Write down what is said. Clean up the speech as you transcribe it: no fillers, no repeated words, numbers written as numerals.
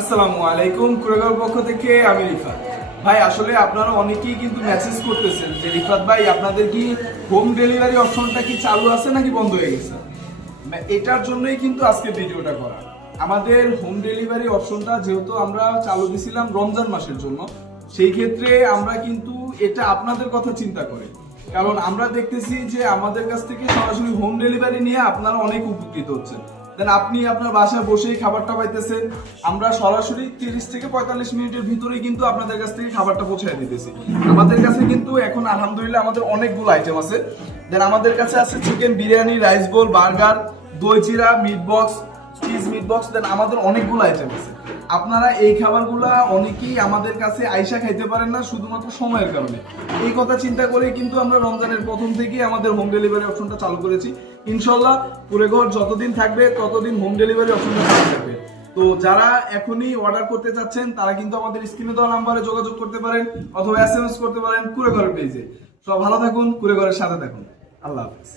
আসসালামু আলাইকুম। কুড়েঘর পক্ষ থেকে আমি রিফাত ভাই। আসলে আপনারা অনেকেই কিন্তু মেসেজ করতেছেন যে রিফাত ভাই আপনাদের কি হোম ডেলিভারি অপশনটা কি চালু আছে নাকি বন্ধ হয়ে গেছে। এটার জন্যই কিন্তু আজকে ভিডিওটা করা। আমাদের হোম ডেলিভারি অপশনটা যেহেতু আমরা চালু দিছিলাম রমজান মাসের জন্য, সেই ক্ষেত্রে আমরা কিন্তু এটা আপনাদের কথা চিন্তা করে, কারণ আমরা দেখতেছি যে আমাদের কাছ থেকে সরাসরি হোম ডেলিভারি নিয়ে আপনারা অনেক উপকৃত হচ্ছেন। দেন আপনি আপনার বাসায় বসেই খাবারটা পাইতেছেন। আমরা সরাসরি 30 থেকে 45 মিনিটের ভিতরেই কিন্তু আপনাদের কাছ থেকে খাবারটা পৌঁছায় দিতেছি। আমাদের কাছে কিন্তু এখন আলহামদুলিল্লাহ আমাদের অনেকগুলো আইটেম আছে। দেন আমাদের কাছে আছে chicken biryani, rice bowl, burger, দই চিরা, meat box, cheese meat box. Then আমাদের অনেকগুলো আইটেম আছে। আপনারা এই খাবারগুলা অনেকেই আমাদের কাছে আইসা খাইতে পারেন না শুধুমাত্র সময়ের কারণে। এই কথা চিন্তা করে কিন্তু আমরা রমজানের প্রথম থেকেই আমাদের হোম ডেলিভারি অপশনটা চালু করেছি। ইনশাল্লাহ কুড়েঘর যতদিন থাকবে ততদিন হোম ডেলিভারি অপশনটা চালু থাকবে। তো যারা এখনই অর্ডার করতে চাচ্ছেন তারা কিন্তু আমাদের স্ক্রিনে দেওয়া নাম্বারে যোগাযোগ করতে পারেন অথবা SMS করতে পারেন কুড়েঘরের পেজে। সব ভালো থাকুন, কুড়েঘরের সাথে থাকুন। আল্লাহ হাফেজ।